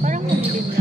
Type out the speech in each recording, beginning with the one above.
Parang mabilis na.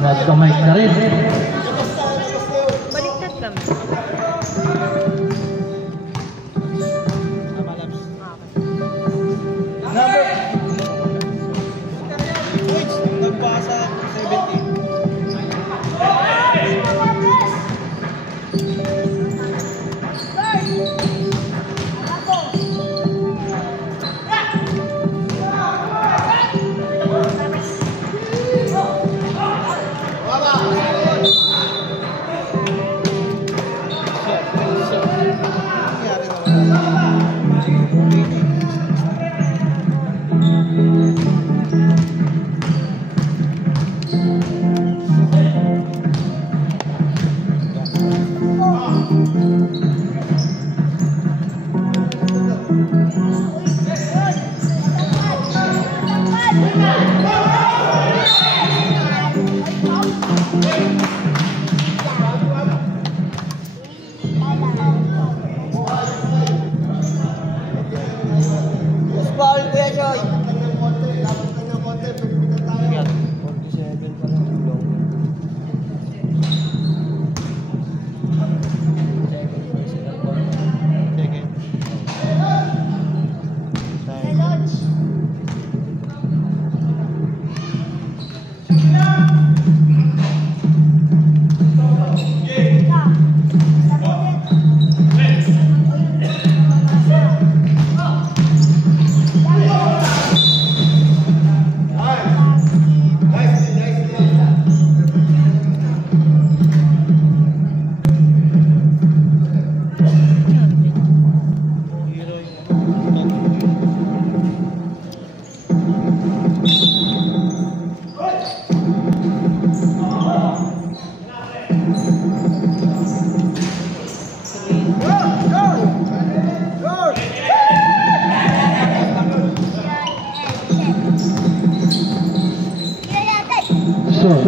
Nagkamay na rin. Baliktad kami. Number points nagpasa 70.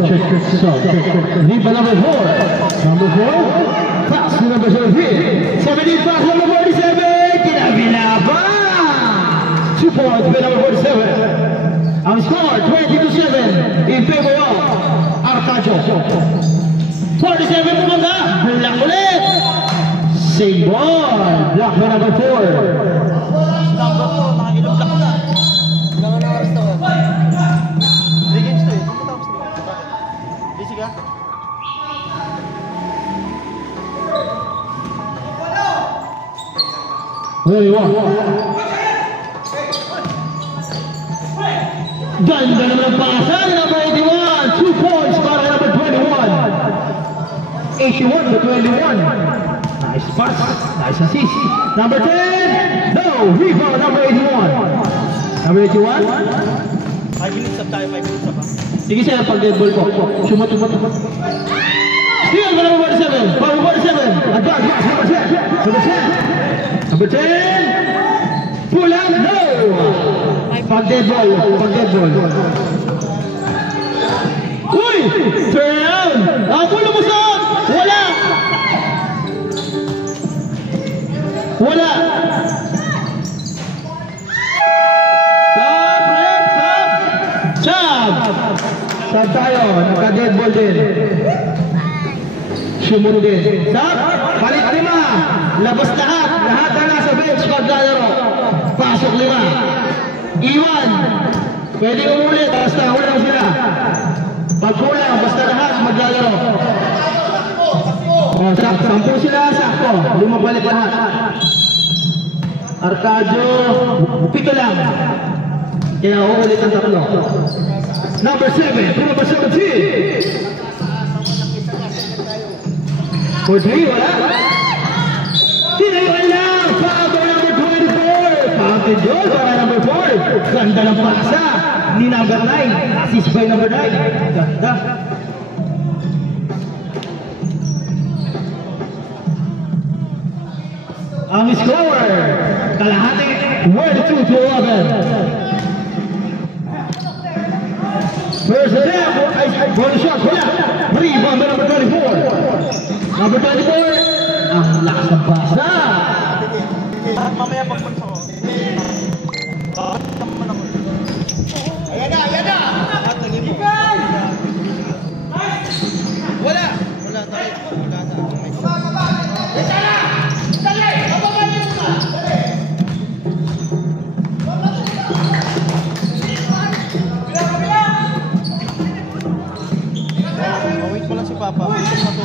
check. Rebound number 4. Number 4. Pass to number 17. 17 pass number 47. Kinabinaba. 2 points by number 47. Ang score 20-7 in favor of Arcadio. 47 kumanda. Block ulit. Same ball. Block by number 4. Number 4, nakailang block na. Ilang na oras to? 3 games to eh. Tapos na. Bakit? Busy ka? Very well. Ganda naman ang pasa ni number 81. 2 points para number 21. 81-21. Nice pass. Nice assist. Number 10. No. Rebound number 81. Number 81. 5 minutes up tayo, 5 minutes up ha. Sige sir, pag-dead ball ko. Sumot. Steal for number 47. For number 47. Advance pass number 10. Number 10. Pull up. No. Pag-dead ball. Uy! Turn around! Ako lumusot! Wala! Stop, ref! Stop! Stop tayo. Naka-dead ball din. Sumunod din. Stop! Balik 5. Labas lahat. Lahat na nasa bench paglalaro. Pasok 5. Iwan. Pwede umulit. Basta ulang sila. Pagkulang. Basta lahat maglalaro. O, 10 sila. Sakto. Lumabalik lahat. Arcadio. 7 lang. Kaya uulit ang 3. Number 7. Number 17. For 3. Wala. Tinayuan lang. Foul by number 24. Fountain Joel para number 4. Ganda ng pasa ni number 9. Assist by number 9. Ganda. Ang score. Kalahati. 22-11. First attempt. Ball shot. Wala. Rebound by number 24. Number 24. Ang lakas ng pasa. Mamaya pagpunta ko. Ayan na! Wala tayo. Wait mo lang si Papa. Wait mo na to.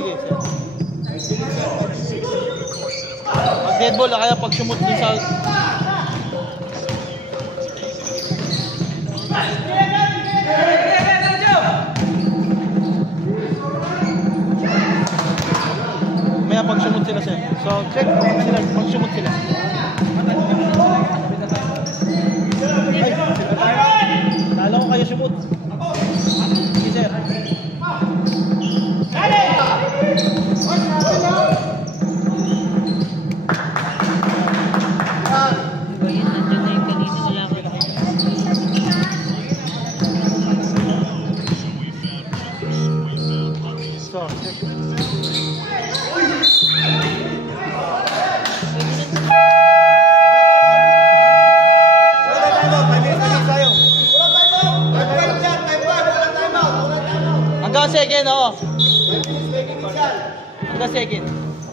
sige. Pag dead ball, kaya pag sumut din sa... Maya pag sumut sila sir. So, check sila, pag sumut sila. Ay, talo ko kayo sumut. Sige sir. Ayun, nandun na yung kanina wala ko. So, check. Hanggang second, oo. Hanggang second.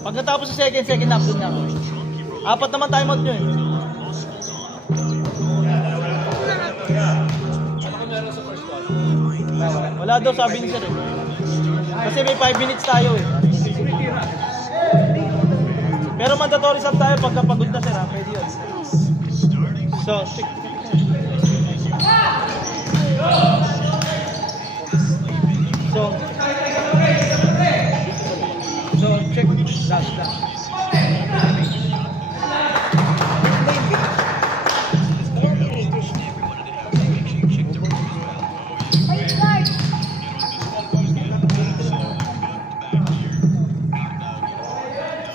Pag natapos sa second half, dun na ako. 4 naman timeout nyo eh. Wala daw sabi ni sir eh. Kasi may 5 minutes tayo eh. Pero mandatory sub tayo pagka pagod na sir ha. Pwede yun. So, check. So, check. Last.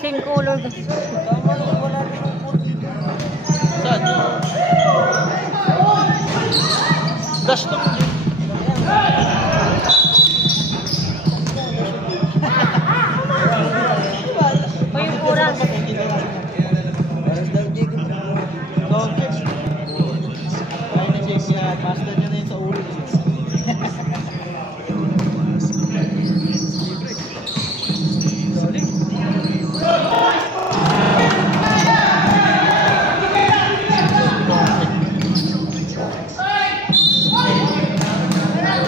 Same color kasi. Saan? Dash to. O yung oras. Kaya na check yan. Master niya na yun sa ulo.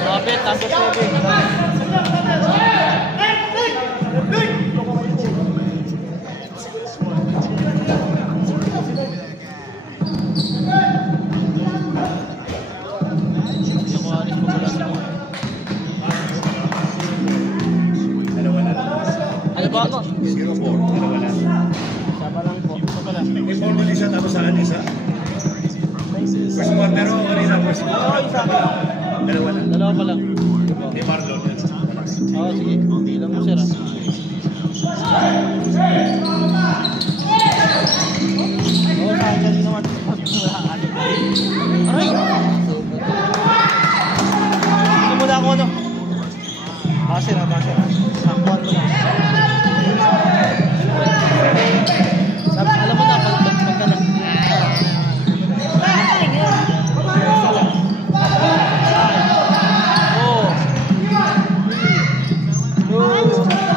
Kapit, number 7. Ano ba? 0-4, dalawa lang. Sama lang po. Sama lang. May formal isa tapos saan isa? First one, pero kanina first one. Oo, isa pa lang. Dalawa lang. Dalawa pa lang. May Marlon yan. Oo, sige. Bilang mo sir. Oo, kaya din naman. Aray! Simula ako ano? Baser ha. Sakbuhan mo lang. Alam mo na, pagka na. Oo.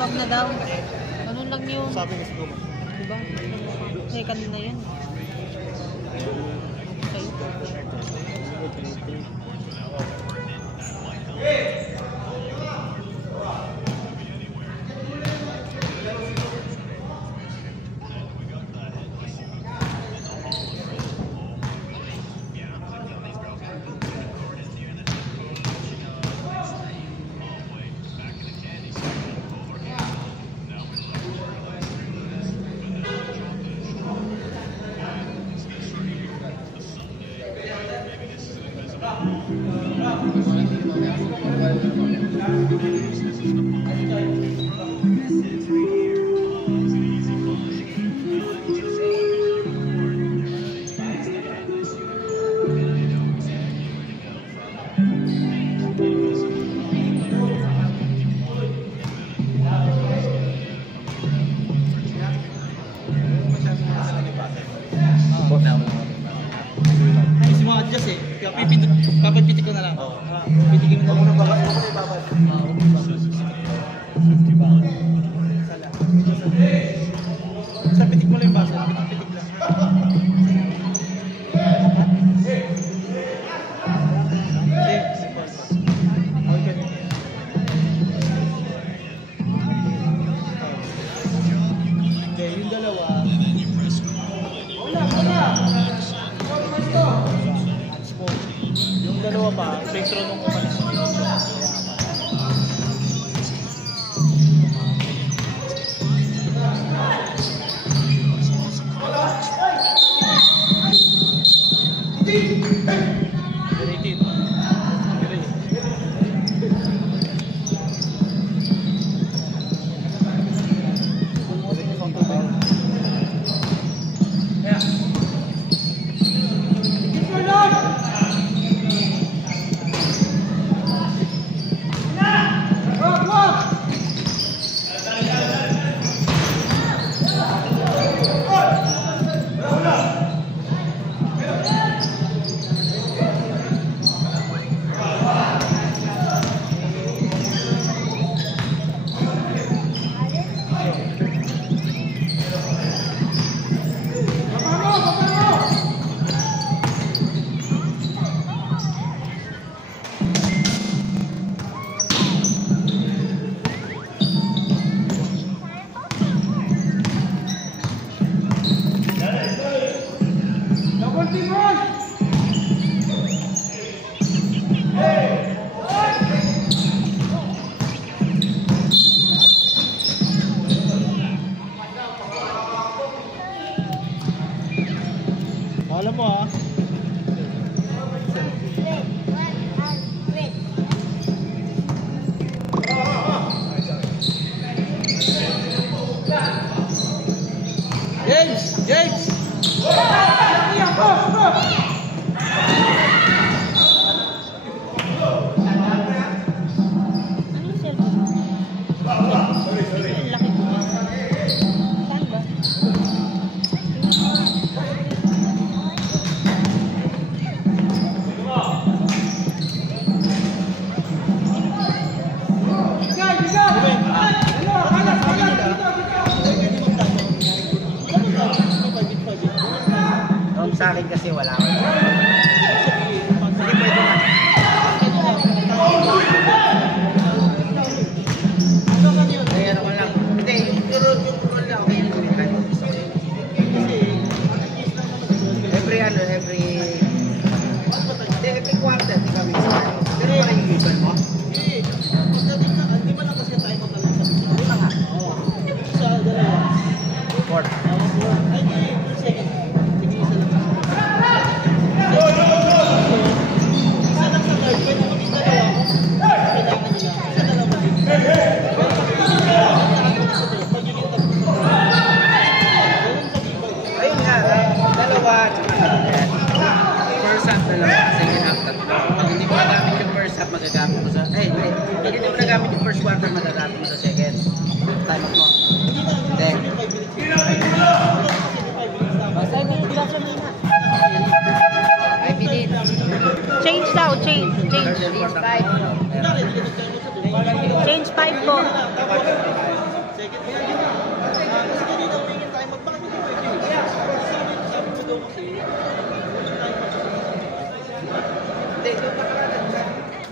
Wag na daw. Ganun lang yun. Sabi ko siguro. Diba? Second na yun. Ay, si mga adjust eh. Kaya papipitik ko na lang. Pitikin mo na lang. Sa pitik mo lang yung baso. Pitik lang. Okay, yung dalawa. Yung dalawa pa, sentro nung umalis. Alam mo ah. James! James! Anong cellphone? Sorry. Ang laki ko. Saan ba? Doon sa akin kasi wala ko. Sige, pwede na. Ayan ako lang. Hindi, yung roll lang. Every quarter, di kami isa. Pero parang yung iban mo? Hindi. Hindi ba lang kasi tayo magkalang sa bisa? Di ba nga? Oo. Sa dalawa. Fourth. Ay, second. Sige, isa lang. Isa lang sa third. Pwede maging dalawa. Kailangan nila. Isa na lang maging. Ayun nga, dalawa. First half dalawa, second half tatlo. Pag hindi mo nagamit yung first half, magagamit mo sa... Pag hindi mo nagamit yung first quarter, magagamit mo sa second. Time mo. Hindi. 5 minutes ba siya muna? 5 minutes. Change daw, change. Change 5. Change 5 po. second. Kasi kanina umingin tayo, bakit hindi pwede? Sabi mo daw kasi, hindi, doon pa kalagan.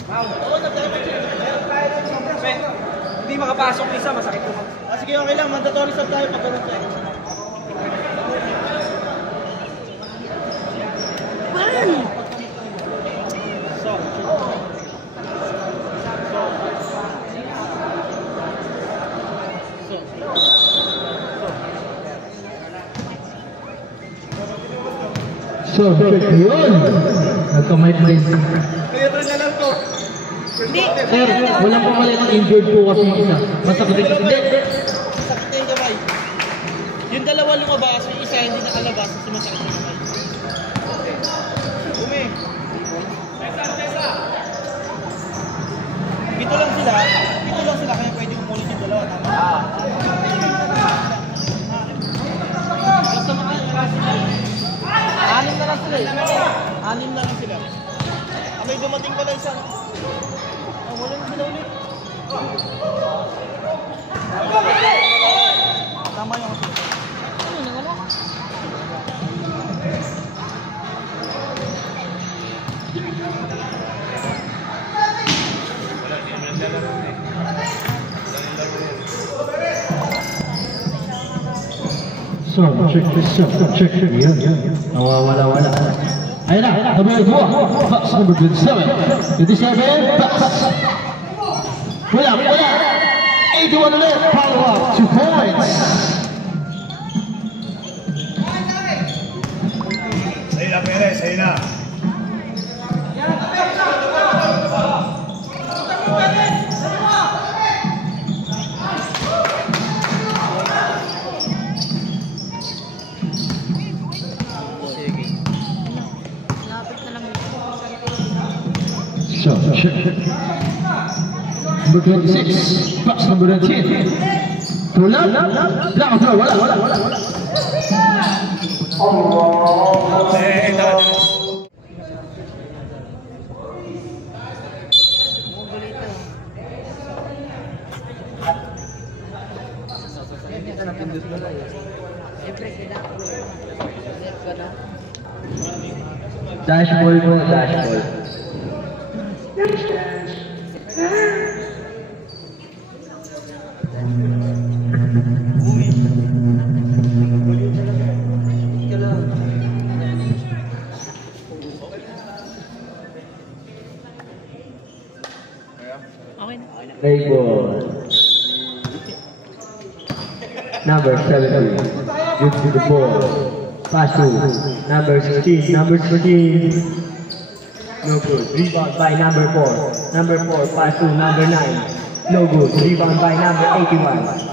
Oo, nag-time check. Hindi makapasok isa, masakit naman. Sige, okay lang. Mandatory sub tayo pag ganun tayo. So, yun. Nagkamay-play. Kaya try na lang to. Hindi. Sir, walang pamalit. Injured po kasi yung isa. Masakit din. Hindi. Sakit na yung kamay. Yung dalawa lumabas, yung isa hindi nakalabas kasi masakit yung kamay. Umi. Dito lang sila. Dito lang sila kaya pwede umulit yung dalawa. Tama? Basta anim na lang sila eh. Anim na lang sila. May dumating pala isa. Wala na sila ulit. Tama yung Ano na wala? So, check. Yan. Nawawala-wala. Ayun na, number 2. Box number 27. 27, box. Wala. 81 ulit. Follow up. 2 points. Sa'yo na, Perez, sa'yo na. Lapit na lang. So, check. Number 26. Box number 19. Pull up. Black throw. Wala. Tara. Dashball po, dashball. Okay na. Play ball. Number 17. Good to the ball. Pass to number 16. Number 14. No good. Rebound by number 4. Number 4. Pass to number 9. No good. Rebound by number 81.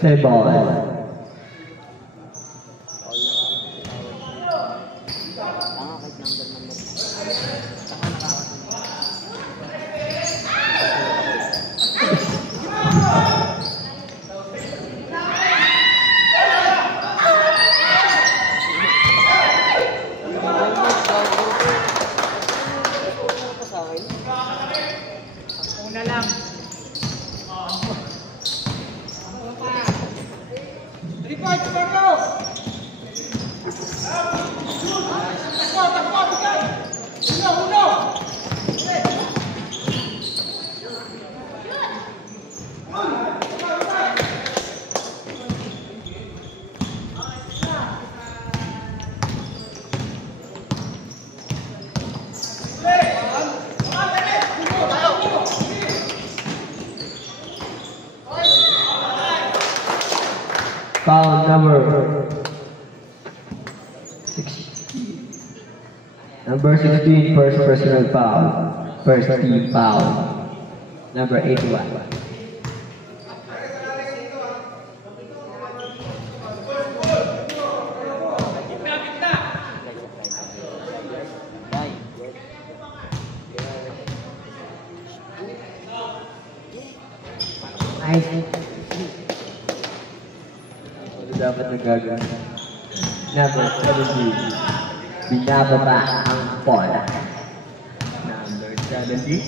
Play ball. Una lang. Foul number 16. Number 16, first personal foul. First team foul. Number 81. Nice. Dapat nagagana. Number 17. Binababa ang bola. Number 70.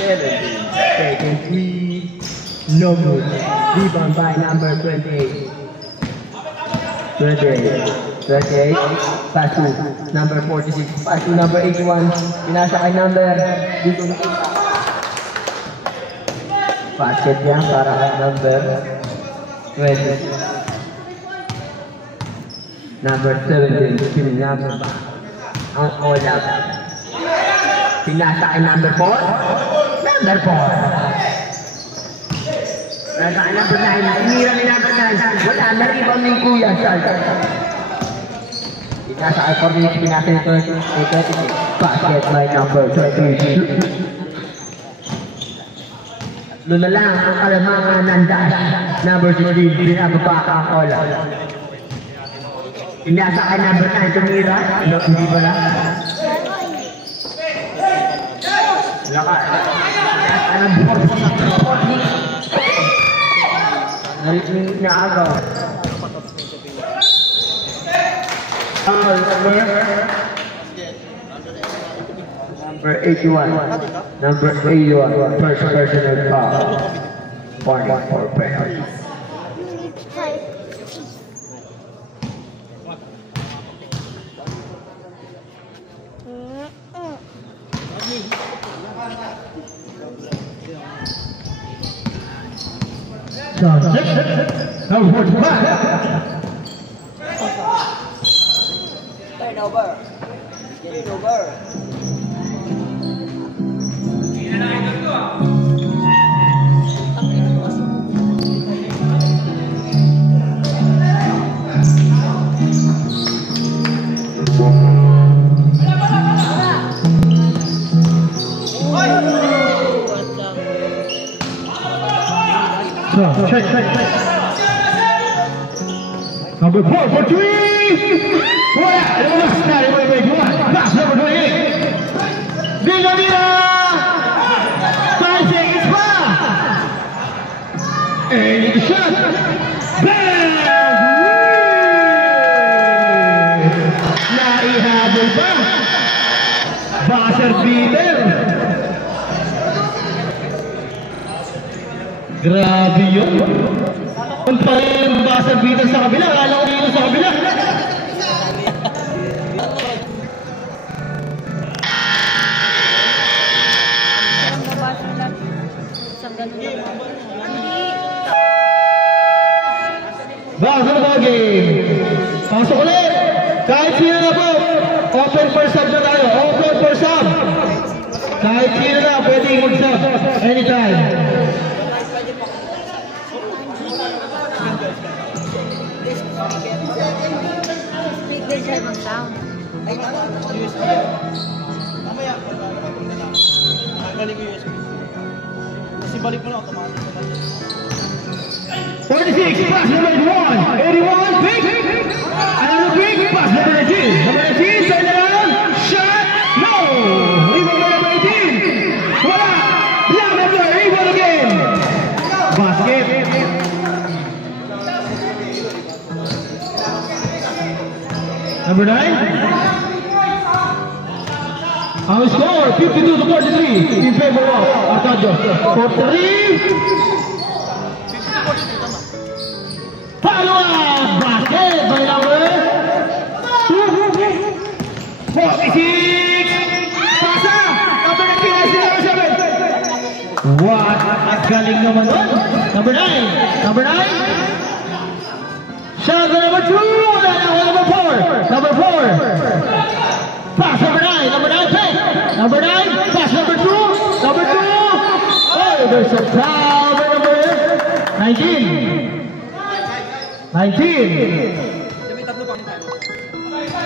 17 seconds lead. No good. Rebound by number 28. 28. Pass to number 46. Pass to number 81. Pinasa kay number dito na. Basket niya para kay number 20. Number 17. Pinababa ang bola. Pinasa kay number 4. Number 4. Pinasa kay number 9. Inira ni number 9. Wala na rebound ni Kuya Charles. Pinasa kay Cornelius. Pinasa nito. Basket by number 22. Lula lang ang kalamangan ng dash. Number 16. Pinababa ang bola. Pinasa kay number 9. Tumira. Hindi ba na? Laka. Anong bukas po sa trapot ni? Naagaw. Number 81. Number 81. First personal foul. Warning for penalty. Number 45. Turnover. Turnover. Check. Number 4 for 3. Pass number 28. Vigamira. 5 seconds pa. And the shot. Bam! Naihabol pa. Buzzer beater. Grabe yun. Kung pa rin yung buzzer beater sa kabila, akala ko dito sa kabila. Ang babasa lang. Isang ganun lang. Buzzer ball game. Pasok ulit. Kahit sino na po. Open for sub na tayo. Open for sub. Kahit sino na, pwede mag-sub. Anytime. Speak the German sound. Mamaya, pagkakapin na lang. Nakagaling ko USB. Kasi balik mo na automatic. 46, pass number 81. 81, pick. Another pick, pass number 19. Number 19, turn around. Shot, no. Rebound number 18. Wala. Block number, rebound again. Basket. Number 9. Our score 52-43 in favor of Arcadio. For 3. Follow-up basket by number 46. Pasa. Number 19. What a galing naman doon. Number 9. Number 9. Shot number 2. Number 4. Number 4. Pass number 9. Number 9. Pick. Number 9. Pass number 2. Number 2. Oh, there's a foul by number 19. 19. May tatlo pa rin tayo.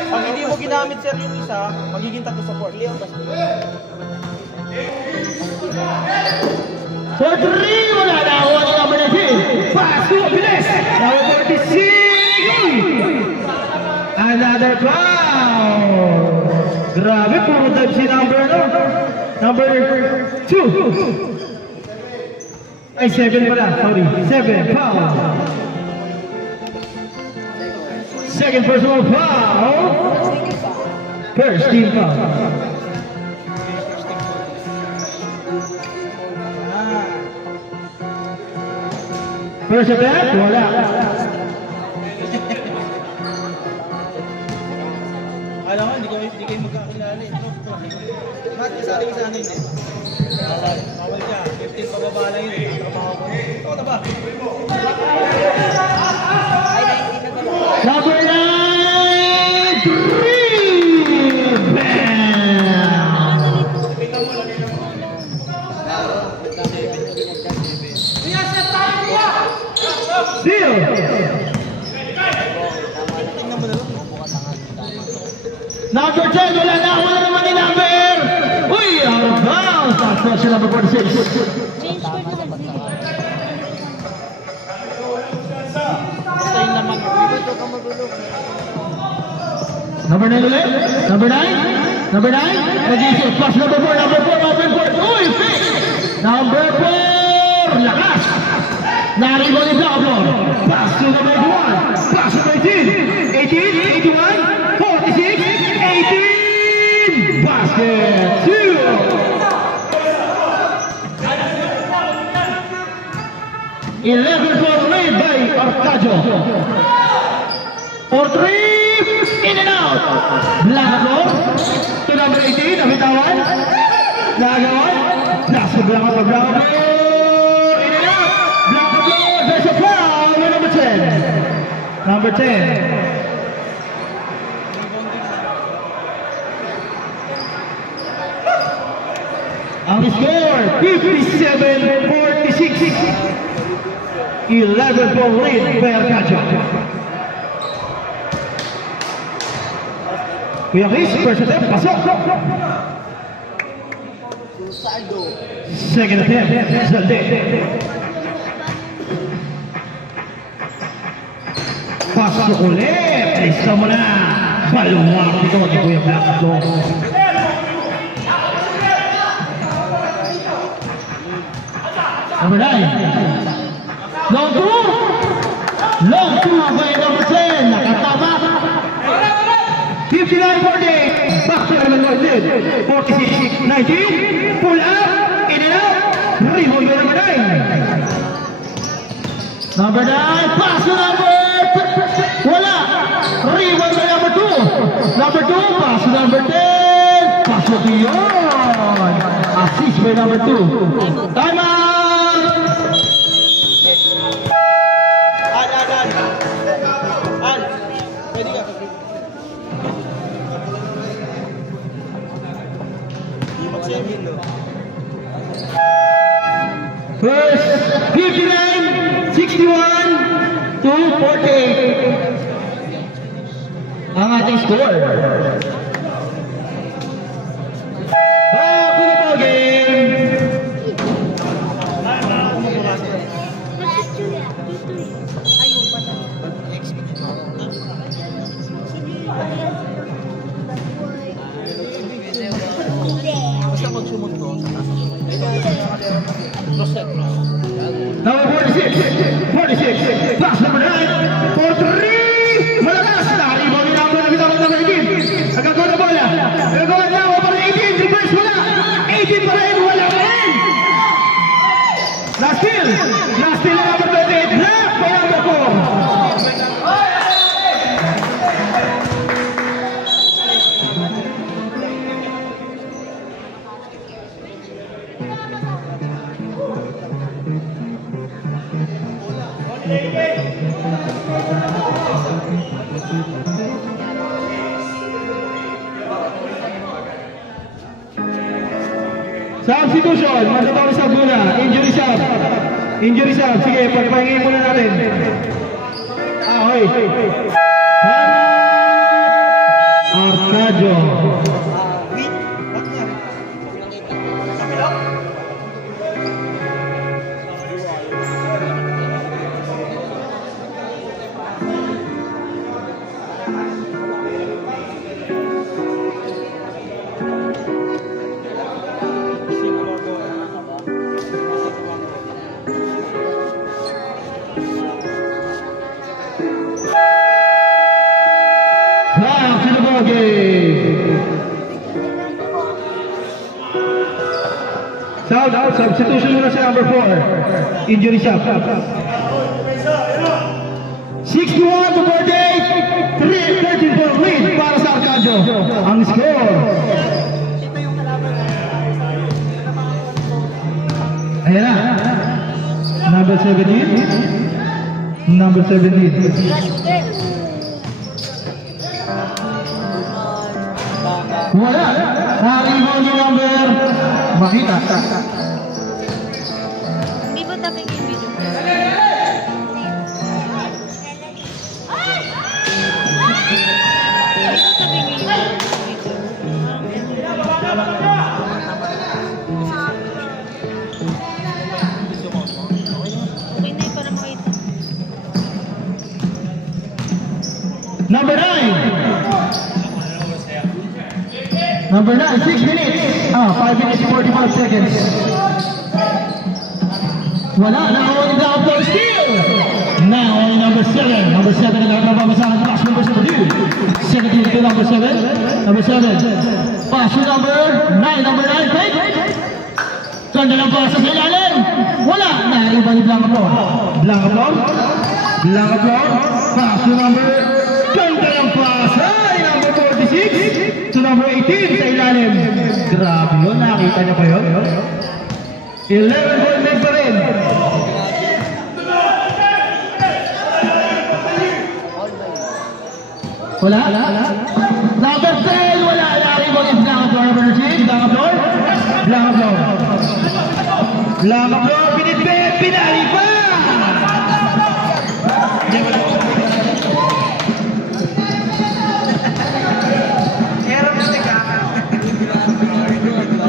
Pag hindi mo ginamit sir yung isa, magiging tatlo sa 4. Leo, tas 4-3, wala na ako ang number 19. Pass to Abilis. Number 46. Another foul. Grabe, puro type si number Number 2. Ay, 7 pala. Sorry. 7, foul. Second personal foul. First team foul. First attempt, wala. Alam mo, hindi kayo magkakilala eh. Matt, kasali ka sa amin eh. Bawal ka. 15 pababa lang yun eh. Trabaho ko. Ito na ba? Number 9, 3, bam! Steal! Number 10, wala naman ni number! Uy, out of bounds! That's si number 46. Change court na kasi. Basta yun naman. Dito ka magulo. Number 9 ulit? Number 9? Number 9? Nag-isip. Pass number 4, number 4, open court. Uy, fake! Number 4! Lakas! Naribo ni Blablo. Pass to number 81. Pass to 18. 18, 81, 46, 18! Basket! 2! For lead by Arcadio. For 3, in and out. Blacko to number 18, nabitawan. Nagawan. Nasa Blacko, in and out. Blacko, there's a foul with number 10. Number 10. Ang score, 57-46. 11 for lead by Arcadio. Kuya Chris, first attempt, pasok. Second attempt, Zalde. Pasok ulit. Isa mo na. Baluwak ito kay Kuya Blacko. Number 9. Long 2. Long 2 by number 10. Nakatama. 59-48. Back to number 19. 46-19. Pull up. In and out. Rebound by number 9. Number 9. Pass to number. Wala. Rebound by number 2. Number 2. Pass to number 10. Pass to beyond. Assist by number 2. Time out. Al, pwede ka. Di mag-7 no? First, 59, 61 to 48. Ang ating score. Back to the ball game. Ayun pa na. Basta mag-sumot ko. Number 46, 46, pass number 9, for 3, malakas, nakaribang yung number number 18, agagawa na bola, agagawa na, over 18, reverse wala, 18 pa rin, wala pa rin, last steal na number 28, block by number 4. Substitution, matatawag sa muna, injury sub. Injury sub, sige, pagpahingin muna natin. Ahoy. Arcadio. foul. Substitution muna sa number 4. Injury shot. 61 to 48. 13 for lead para sa Arcadio. Ang score. Ito yung kalaban na. Ayan na. Number 17. Number 17. Wala. Nakalimutan yung number. Makita. Hindi ba tapos yung video? Okay na yun para makita. Number 9. Number 9, 6 minutes. 5 minutes 45 seconds. Wala, nakawin down for steal. Now only number 7. Number 7 ang nagpapamasahan pass number 7. 17 to number 7. Number 7. Pass to number 9. Number 9, fake. Ganda ng pass sa ilalim. Wala, naiba ni Blanca Flor. Blanca Flor. Blanca Flor. Pass to number. Ganda ng pass. Ay, number 46 to number 18 sa ilalim. Grabe yun, nakita niya pa yun. 11 point lead pa rin. Wala? Number 10, wala. Naribo is Blanca Flor. Number 6, Blanca Flor. Blanca Flor. Blanca Flor, pinitbit, pinali pa!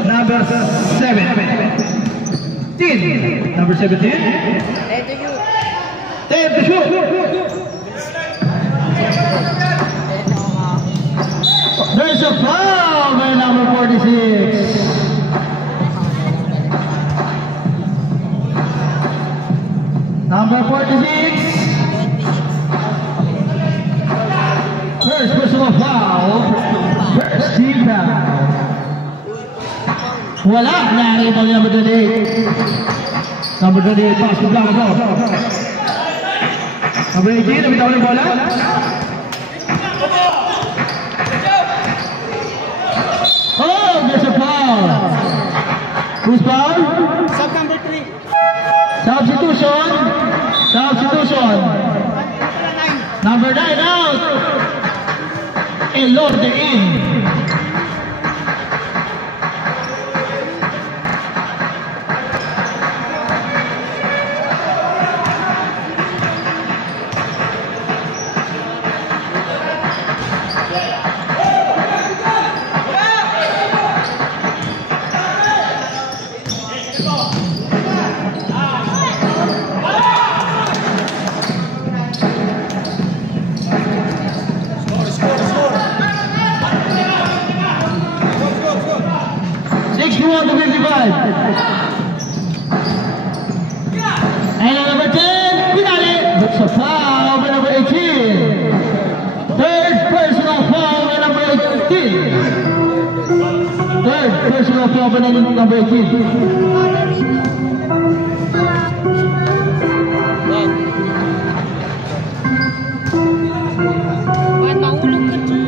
Number 17. Number 17. Time to shoot. There's a foul by number 46. Number 46. First personal foul. First team foul. Wala, nariba niya number 28. Number 28, pass to Blanca Flor. Number 18, nabitawan ng bola. Oh, there's a foul. Who's foul? Sub number 3. Substitution. Substitution. Number 9 out. Elorde in. And number 10, Pinali. That's a foul by number 18. Third personal foul by number 18. Third personal foul by number 18.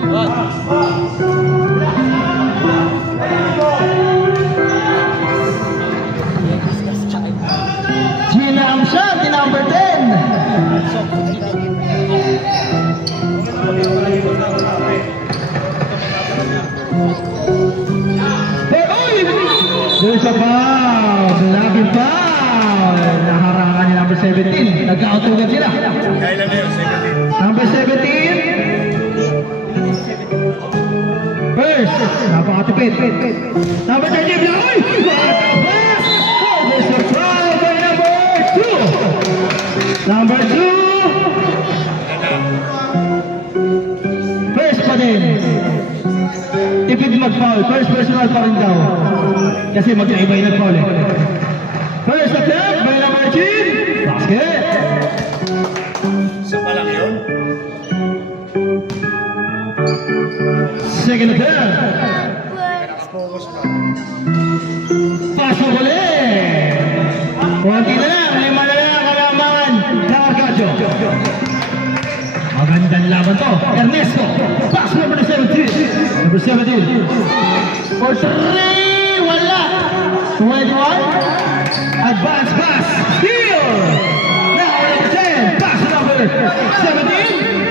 Bakit mahulog ka dyan? Gina Amshad, the number 10. There's a foul. Laking foul. Naharangan ni number 17. Nagka-outugan sila. Kailan na yun? Number 17. First. Napakatipid. Number 13. Oy! There's a foul by number 2. Number 2. First pa din. Tipid mag-foul. First personal pa rin daw. Kasi magkaiba yung nag-foul eh. First attempt by number 18. Basket. Isa pa lang yun? Second attempt. Focus pa. Pasok ulit. naman to. Ernesto. Pass number 17. Number 17. For 3. Wala. 21. Advance pass. Steal. Now it's 10. Pass number 17.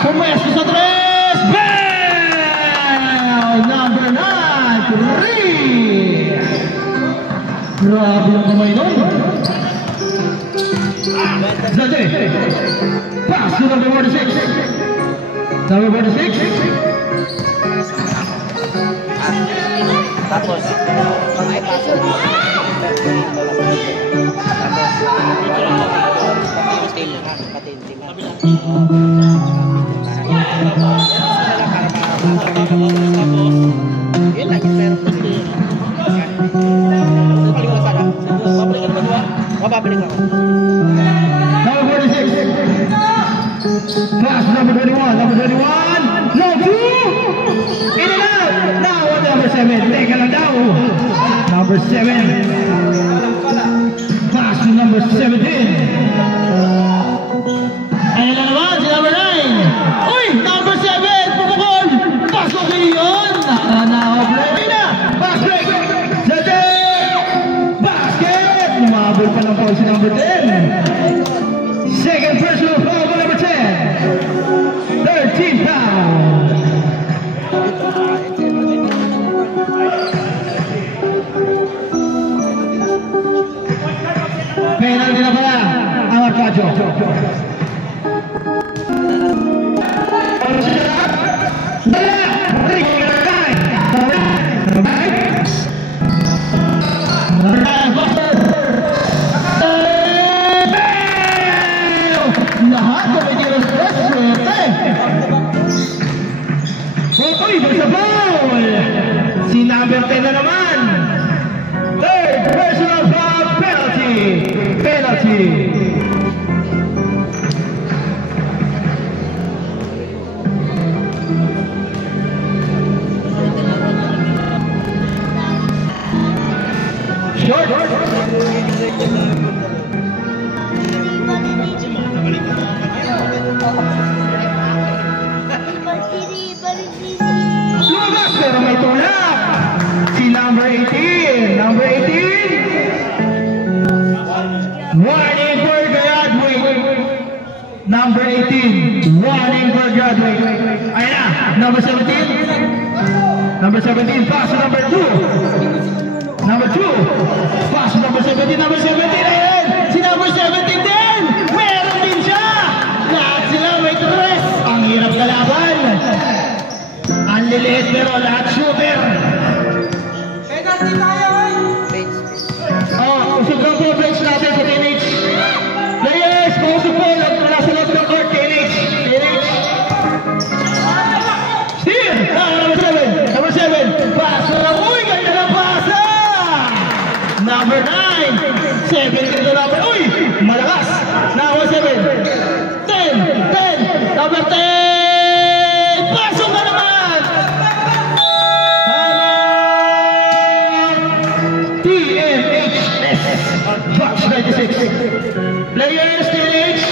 Pumesto sa 3. Bang! Number 9. 3. Grabe yung kamay nun. Zade. Pass to number 46. Number 46. Tapos, ay paso. Yun lang yung meron ko dito. Babalik ako. Number 46. Pass number 21. Number 21. No 2. In and out. Now on number 7. Teka lang daw. Number 7. Pass to number 17. Ayan na naman si number 9. Uy! Number 7. Pumukol. Pasok yun. Naka-operate na. Pass break. Zate. Basket. Umabol pa lang po si number 10. Second personal foul by number 10. 13 foul. Penalty na pala ang Arcadio. Lahat na may tiro sa swerte. Okay, sa foul. Si number 10 na naman. Third personal foul penalty. Penalty. Short. Lumabas pero may tulak. Si number 18. Number 18. Warning for graduate. Number 18. Warning for graduate. Ayan na. Number 17. Number 17. Pass to number 2. Number 2. Pass to number 17. Number 17. Ayan. Si number 17 din. Meron din siya. Lahat sila may tres. Ang hirap kalaban. Ang liliit pero lahat shooter. Penalty tayo eh! Oh, usog lang po bench natin sa teenage. Players, pausog po. Wala sa loob ng court, teenage. Steal! Number 7. Number 7. Pass na. Uy, ganda na pasa! Number 9. 7 to number. Uy! Malakas. Number 7. 10. Number 10. Pasok na naman! TNHS. Box 96. Players, TNH.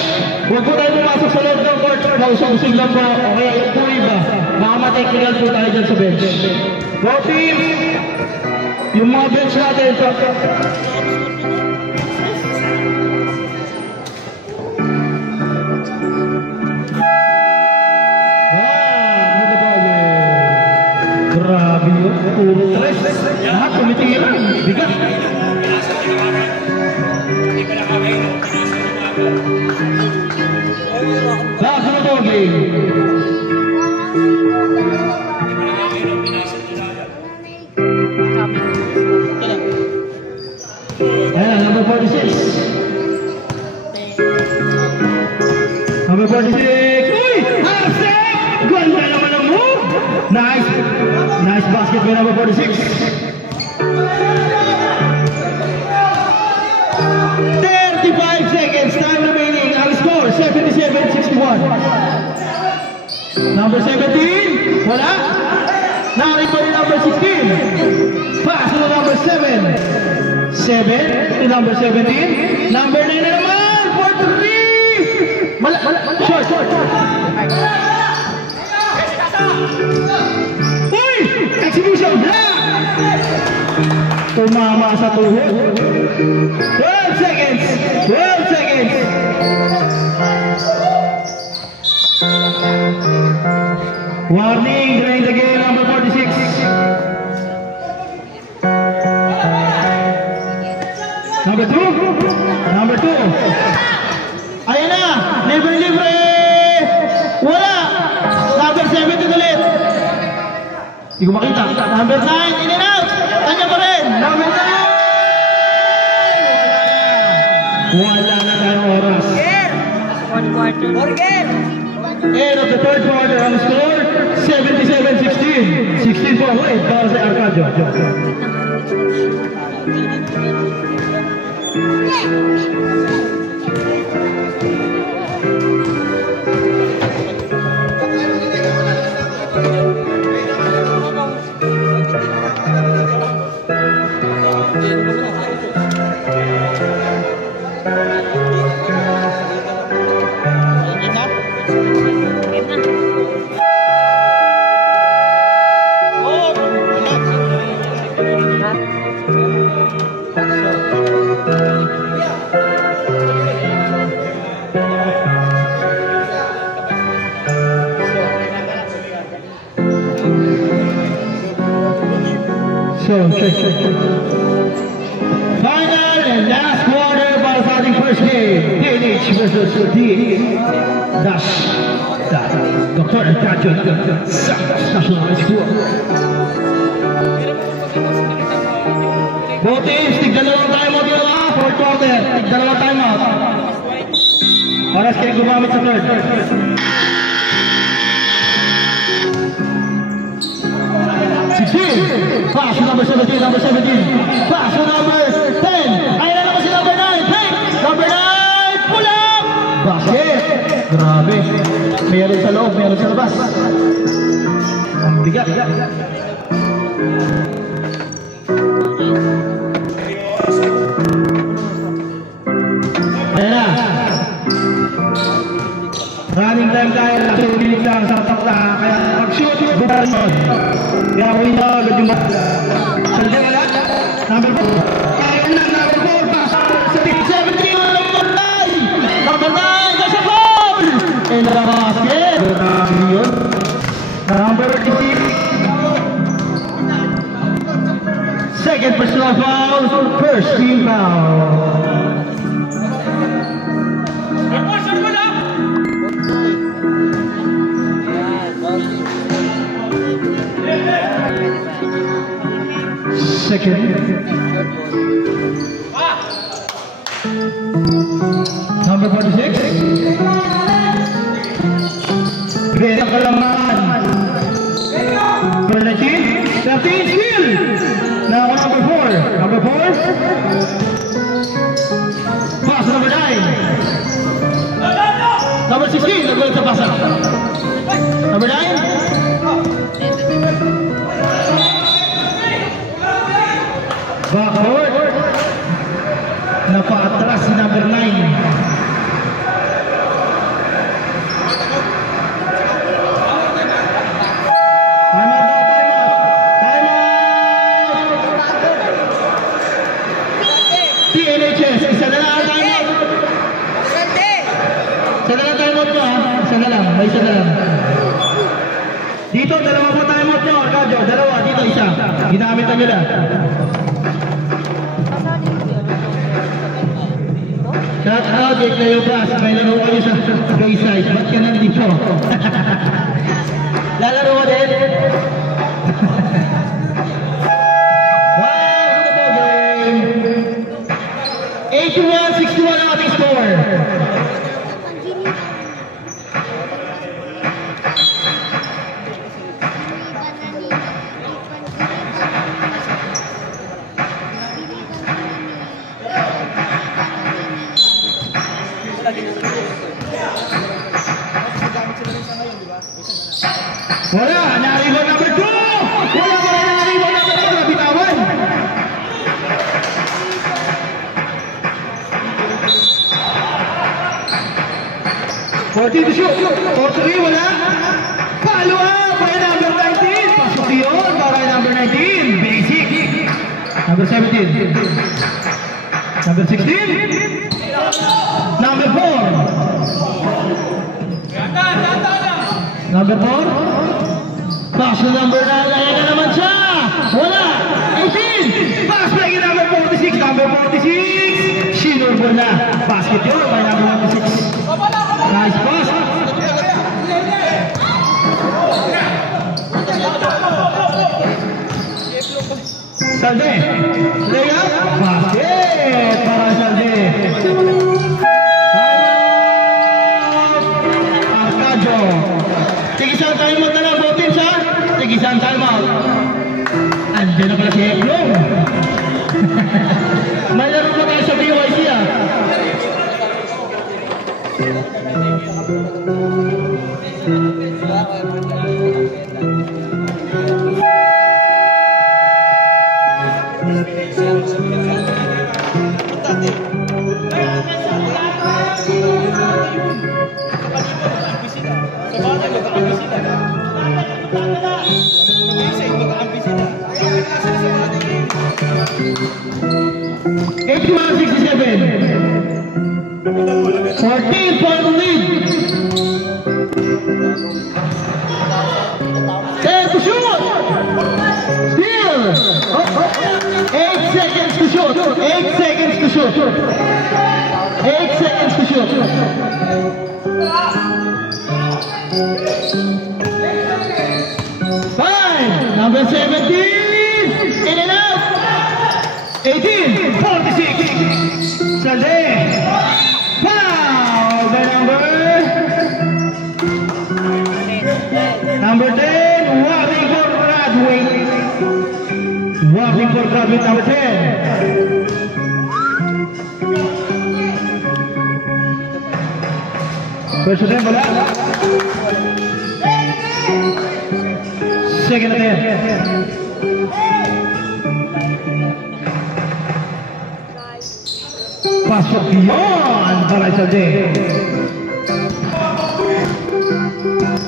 Huwag po tayo pumasok sa loob ng court. Mausog-usig lang po. O kaya yung po iba. Baka ma-technical po tayo dyan sa bench. Go team! Yung mga bench natin. Grabe yun. Puro tres. Lahat tumitira. Bigat. Lahat na ito, game. Ayan, number 46. Number 46. Uy! Half-step! Ganda naman ang move! Nice! Nice basket by number 46. 35 seconds. Time remaining. Ang score, 77-61. Number 17. Wala. Now, ito yung number 16. Pass to number 7. 7 to number 17. Number 9 na naman. For 3. Short. Uy! Execution block! Tumama sa tuhod. 12 seconds! 12 seconds! Warning, during the game, number 46. Number 2. Number 2. Ayan na! Never libre! Wala! Number 7 ulit. Hindi ko makita. Number 9, in and out! Kanya pa rin! Number 9! Wala na tayong oras. Fourth quarter. End of the third quarter, ang score, 77-16. 16 point para sa Arcadio. Final and last quarter para sa ating first game, PNH versus Dash Dr. Arcadio sa National High School. Both teams, tig-dalawang timeout yun fourth quarter, tig-dalawang timeout. Oras kayo gumamit sa third. 16, pass to number 17, pass to number 10, ayun na naman si number 9, hey! Number 9, pull up! Basket! Grabe, meron sa loob, meron sa labas. Ang bigat. Ayan na. Running time tayo, 2 minutes lang sa takla, kaya mag-shoot, buta rin. Kaya ako yung agad yung Saldian na lang. Number 4. Kaya na, number 4. Pass sa 17. Number 9. Number 9. That's a foul. And the basket. Number 16. Second personal foul. First team foul. Second. Number 46. Greta Kalaman. Number 19. 13 steal. Now number 4. Number 4. Pass number 9. Number 16. Nagulog sa pasa. Number 9. Backcourt. Napaatras si number 9. TNHS, isa na lang ang timeout. Isa na lang timeout nyo ha. Isa na lang, may isa na lang. Dito, dalawa po timeout nyo, Arcadio. Dalawa, dito isa. Ginamit na nila. Shout out kay Cleo Pass, may laro kayo sa Bayside. Ba't ka nandito? Lalaro mo din? Wow, ano po game? 81-61 ang ating score. Wala, na-rebound number 2! Wala pa rin na-rebound number 2, nabitawan! To shoot! 4-3, wala! Number 17. Number 16. Number 4. Number 4. Pass to number 9. Ayan na naman siya. Wala. 18. Pass play number 46. Number 46. Sinurbo na. Basket yun by number 46. Nice pass. Salde. Layup. Basket para Salde. Arcadio. Tigisan timeout na lang, Botin sa. Tigisan timeout. Andiyan na pala si Eklong. May laro pa tayo sa BYC ah. Number 17, in and out. 18, 46. Salde. Foul by number 10, Whopping for graduate. Whopping for graduate number 10. First attempt, wala. Second attempt. Pasok yun para Salde.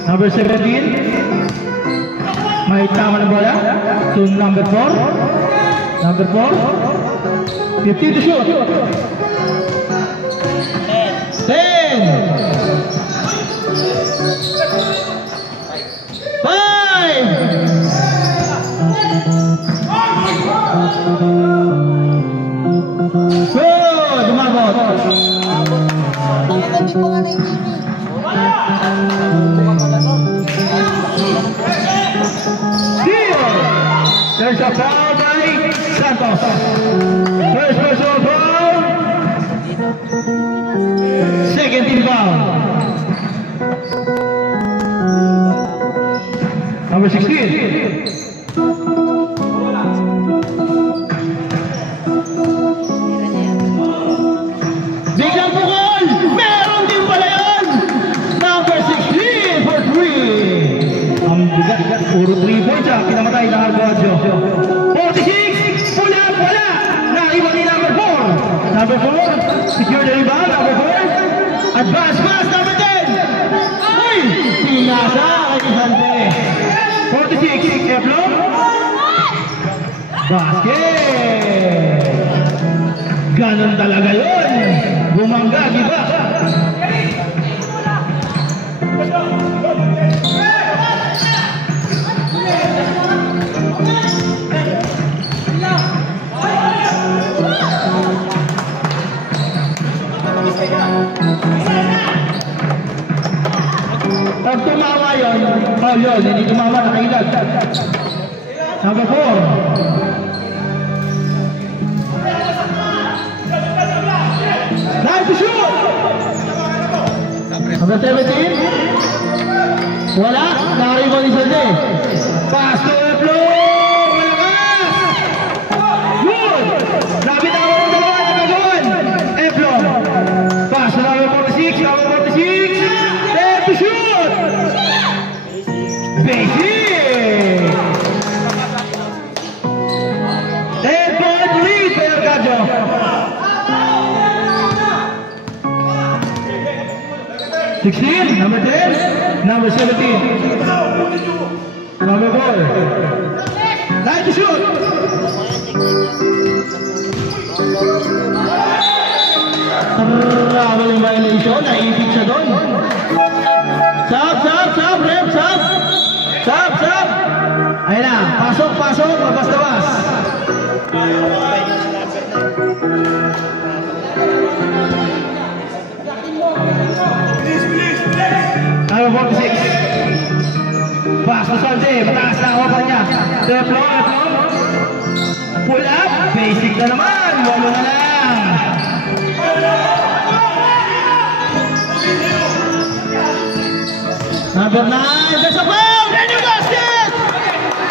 Number 17. May tama na bola. To number 4. Number 4. 15 to shoot. 10. 5. Good, umabot. Steal. There's a foul by Santos. First personal foul. Second team foul. Number 16. Biglang pukol! Meron din pala yun! Number 16 for 3. Ang bigat, puro 3 points ah. Pinamatay ng Arcadio. 46! Pull up! Wala! Naiwan ni number 4. Number 4, secure the rebound. Number 4, advance pass. Number 10. Uy! Tinasa kay Salde. 46, Eplong. Basket! Ganon talaga yun! Bumangga, di ba? Pag tumama yun, oh yun, hindi tumama, nakailag. Number 4. Time to shoot! Number 17. Wala, nakaribo ni Salde. Pass to Eplong! Malakas! Good! Lapit ako ng dalawa, nagagawan! Eplong! Pass to number 46, number 46! Time to shoot! Basic! 10-point lead by Arcadio. Number 10, number 17, number 4. Time to shoot. violation, naipit siya doon. Sab, rep, sab. Ayun na, pasok, labas. Number 46. Pass to Salde, mataas na ako niya. Teplo. Pull up, basic na naman, walo na lang. Number 9, there's a foul! And you basket!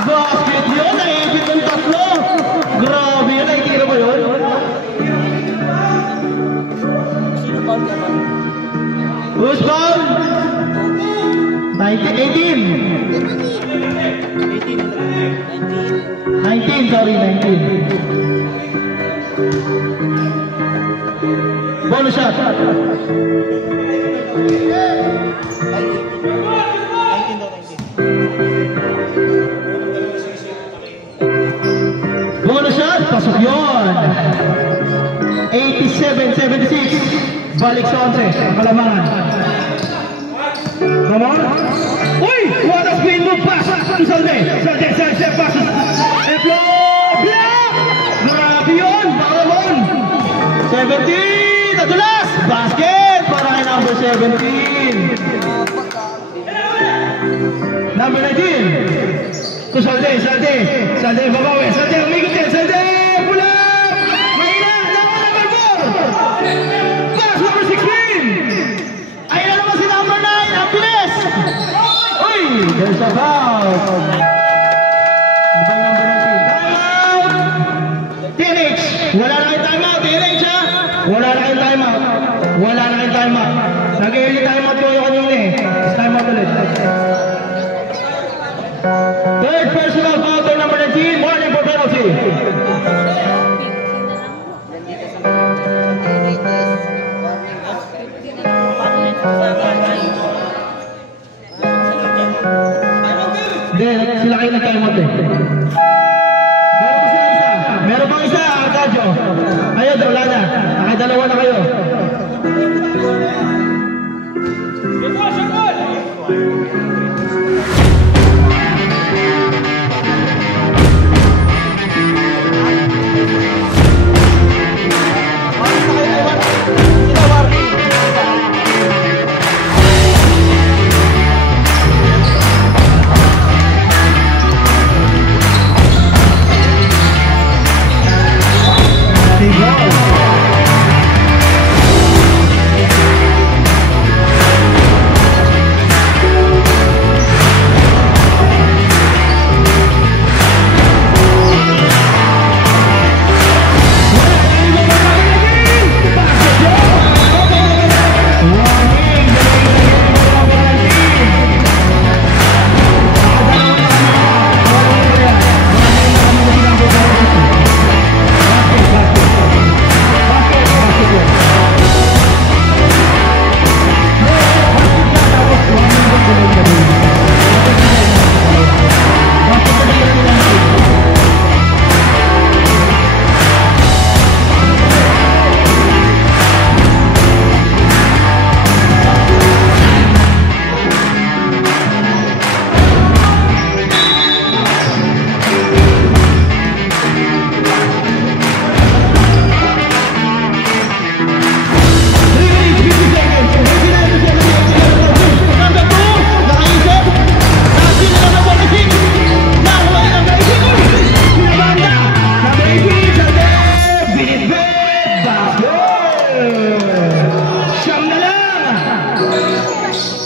Basket yun, naipit ng tatlo. Grabe yun, nakikita mo yun? Sino foul ka ba? Who's foul? 18. 19, sorry, 19. Bonus shot. Bonus shot, pasok yun. 87-76. Balik sa 11, Malamangan. Come on. Uy! What a spin move pass to Salde. Salde passes. Eplo! Block! Grabe yun! Bawalon! 17! Adulas! Basket! Para kay number 17. Number 19. To Salde. Salde, babawi. Salde, umikot yan. Salde! Pula! Mahina! Number 4! Pass number 16! Ayun na naman si number 9! Ang bilis! Uy! There's a foul! Ano ba yung number 19? Timeout! TNH! Wala na kayong timeout! TNH ha! Wala na kayong timeout! Nag-early timeout ko yung kanina eh. Timeout ulit. Third personal foul by number 19. Warning for penalty. Hindi, sila kayo nag-timeout eh. Meron pang isa, Arcadio. Kayo, wala na. Nakadalawa na kayo.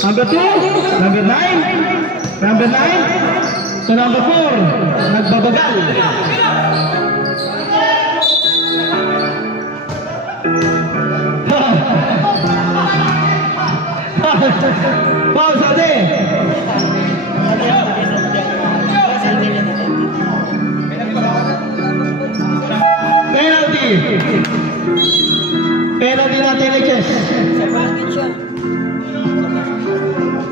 Number 2, number 9, so number 4, nagbabagal. Foul sa atin. Penalty natin HS.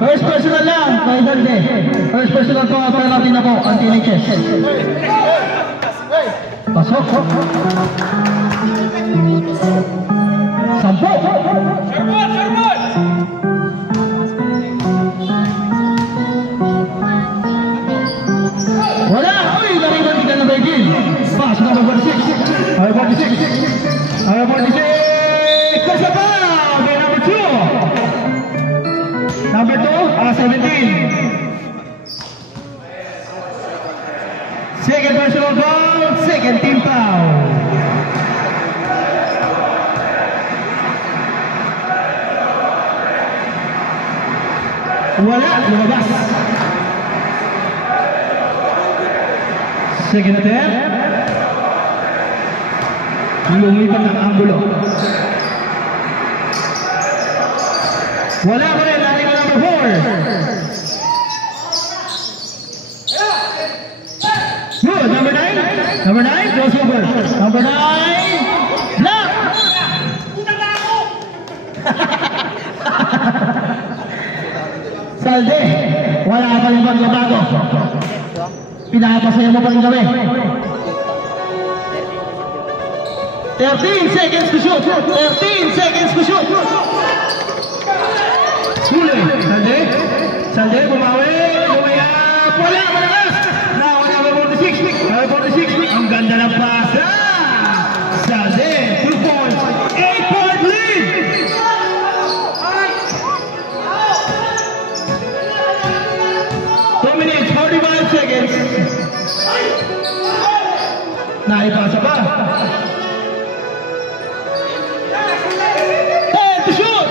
First personal lang, first personal po, penalty na po, ang TNHS. Pasok. 10. Second personal foul, second team foul. Wala, lumabas. Second attempt. Lumipat ang anggulo. Wala pa rin, natin ang number 4. Good, number 9. Number 9, crossover. Number 9, block. Salde, wala pa rin pagbabago. Pinapasaya mo pa rin kami. 13 seconds to shoot. 13 seconds to shoot. Huli. Salde, bumawi. Umayap. Wala, malakas. Now, number 46. Number 46. Ang ganda ng pasa. Salde, 2 points. 8-point lead. Minutes, 45 seconds. Naipasa pa. And to shoot!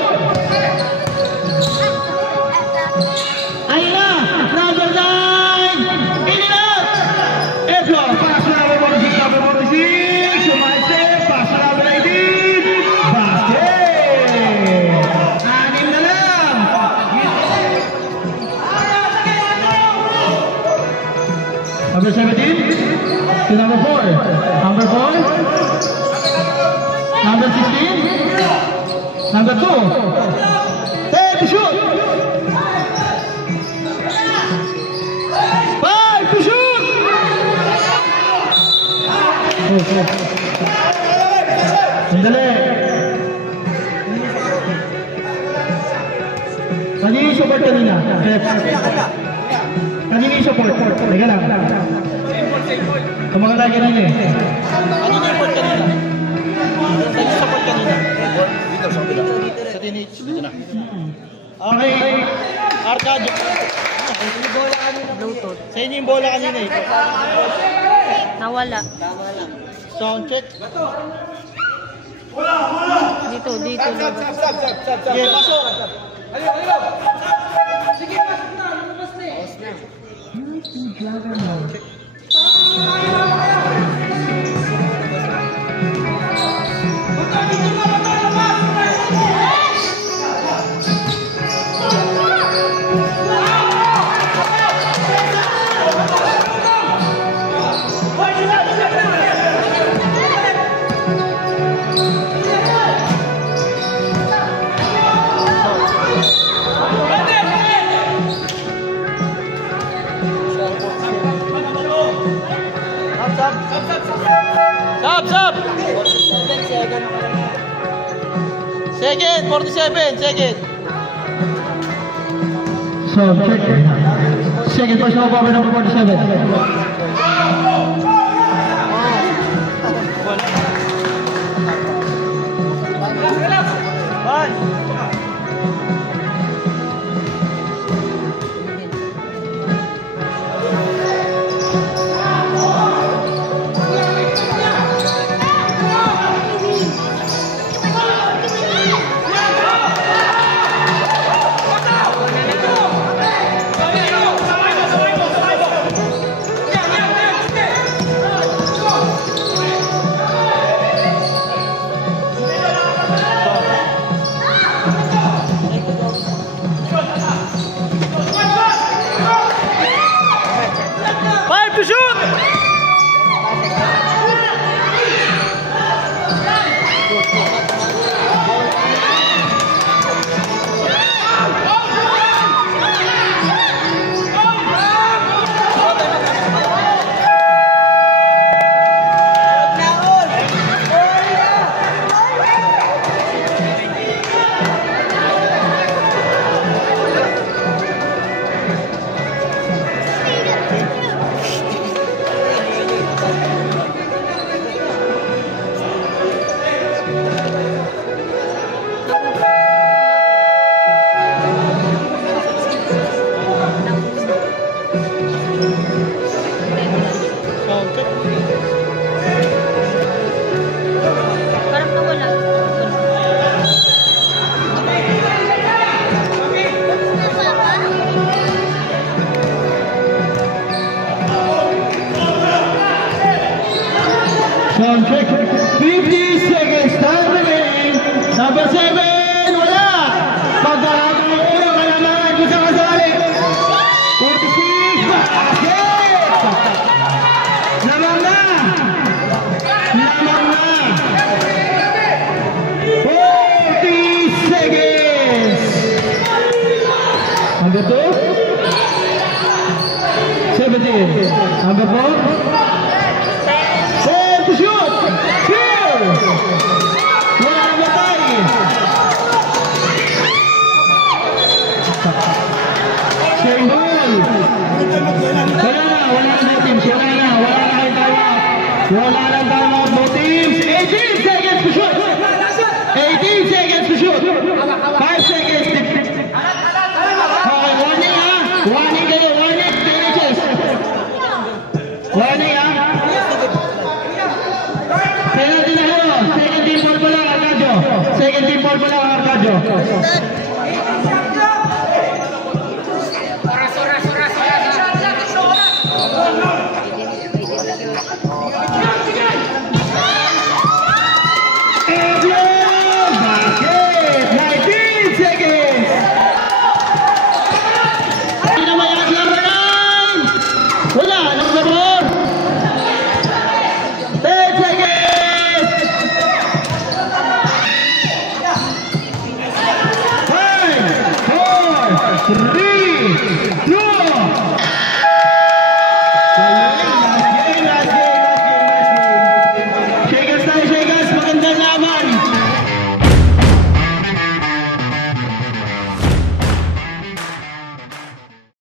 Ayun na! Number 9! In and out! Edlo, pass na number 46, number 46. Sumaise, pass na number 18. Basket! 6 na lang! Number 17 to number 4. Number 4. Number 16. Number 2. Take to shoot. 5 to shoot. Sandali. Kanina yung support kanina. Kanina yung support. Teka lang. Kumakalay ka nila eh. Ano yung support kanina? Saan yung support kanina? Sa teenage. Dito na. Okay. Arcade. Sa inyo yung bola kanina eh. Nawala. Sound check. Dito, dito. Sige, pasok. Stop! Second, 47, second. So, check. Second personal foul by number 47. Sound check. 50 seconds. Time remaining. Number 7. Wala. Pagkakataon ng unang kalamangan kung saan kasali. 46. Basket. Lamang na. Lamang na. 40 seconds. Number 2. 17. Number 4. To shoot! Kill! Wala na batay! Same ball! Wala na both teams! Wala na kayo tawag! Wala na tawag both teams! 18 seconds to shoot! 18 seconds to shoot! 5 seconds! Okay, warning ha! Warning kayo! Warning! Finishes! Warning ha! Penalty na kayo. Second team ball pa lang, Arcadio. Second team ball pa lang, Arcadio. Oras.